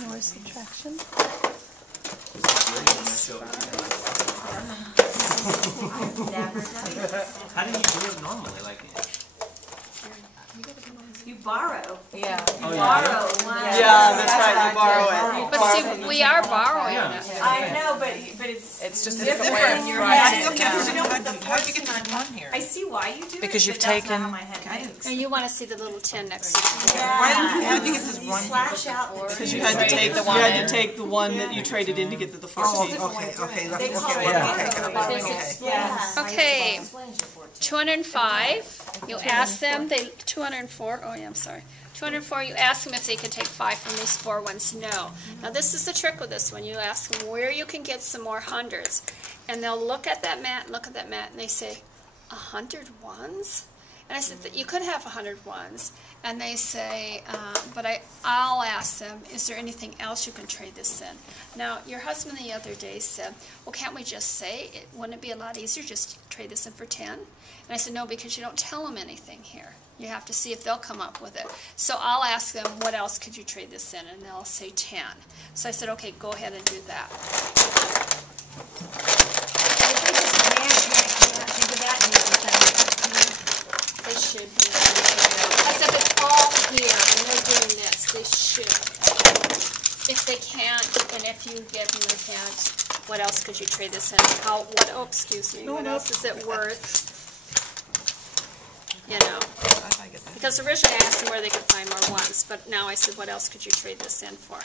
More subtraction. How do you do it normally? Like, you borrow. Yeah. You borrow one. Yeah, that's right. You borrow it. But see, we are borrowing it. I know, but it's just a different different when you're way. writing I still it can't down. figure out how'd you get to the 1 here? I see why you do Because it, you've but that's taken- not how my head thinks. And you want to see the little 10 next to it. Yeah. How did you get this You 1 here? slash out the Because two. you had to take the one in. the one that you traded in to get to the Oh, 14. okay, They call it okay. Yeah. Okay, 205, you ask them, 204, oh yeah, I'm sorry. 204, you ask them if they can take 5 from these 4 ones. No. Now this is the trick with this one. You ask them where you can get some more hundreds. And they'll look at that mat, and they say, 100 ones? And I said, you could have 100 ones. And they say, but I'll ask them, is there anything else you can trade this in? Now, your husband the other day said, well, can't we just say, wouldn't it be a lot easier just to trade this in for 10? And I said, no, because you don't tell them anything here. You have to see if they'll come up with it. So I'll ask them, what else could you trade this in? And they'll say 10. So I said, okay, go ahead and do that. They should be. I said it's all here, and they're doing this. They should. If they can't, and if you give them a hint, what else could you trade this in? Oh, excuse me. What else is it worth? You know. Because originally I asked them where they could find more ones, but now I said, what else could you trade this in for?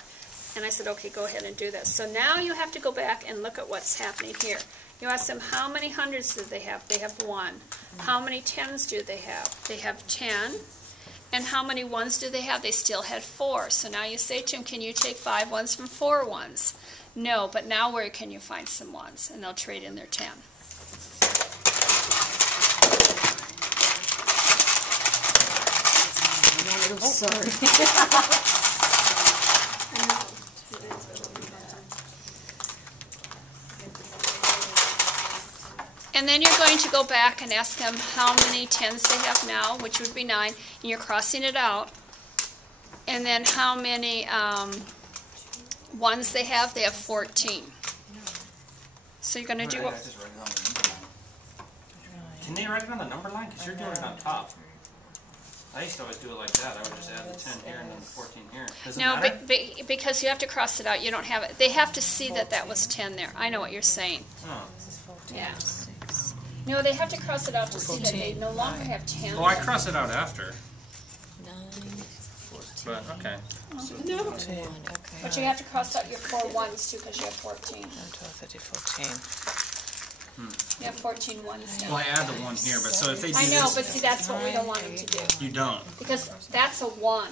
And I said, okay, go ahead and do this. So now you have to go back and look at what's happening here. You ask them, how many hundreds do they have? They have 1. How many tens do they have? They have 10. And how many ones do they have? They still had 4. So now you say to them, can you take 5 ones from 4 ones? No, but now where can you find some ones? And they'll trade in their 10. Oh, sorry. And then you're going to go back and ask them how many tens they have now, which would be 9, and you're crossing it out. And then how many ones they have? They have 14. So you're going to do what? can they write it on the number line? Because you're doing it on top. I used to always do it like that. I would just add the 10 here and then the 14 here. Does it No, matter? because you have to cross it out. You don't have it. They have to see that that was 10 there. I know what you're saying. Oh. Yeah. No, they have to cross it out to see that they no longer have 10. Oh, I cross it out after. But, okay. No. But you have to cross out your 4 ones too, because you have 14. 12, 13, 14. You have 14 ones now. Well, I add the 1 here, but so if they do I know, this, but see, that's what we don't want them to do. you don't. Because that's a 1,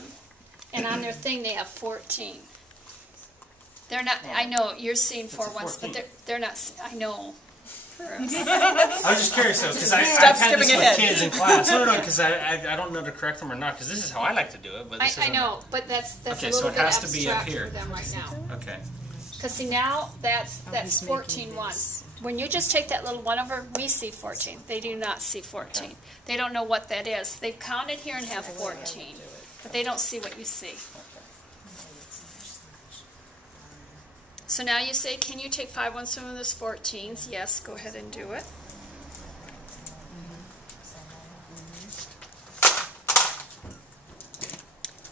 and on their thing they have 14. They're not. I know you're seeing 4 ones, but they're not. I know. I was just curious though, because I've Stop had this skipping with ahead. kids in class. No, because I don't know to correct them or not, because this is how I like to do it. But this I isn't- know, but that's Okay, a so little it bit has to be up abstract here. for them right now. Okay. Because see now that's 14 ones. When you just take that little 1 over, we see 14. They do not see 14. Okay. They don't know what that is. They've counted here and have 14, but they don't see what you see. So now you say, can you take 5 ones from those 14s? Yes, go ahead and do it.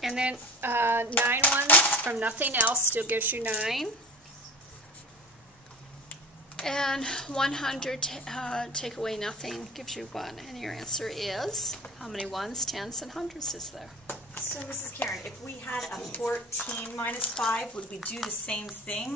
And then 9 ones from nothing else still gives you 9. And 100 take away nothing gives you 1. And your answer is, how many ones, tens, and hundreds is there? So, Mrs. Karen, if we had a 14 minus 5, would we do the same thing?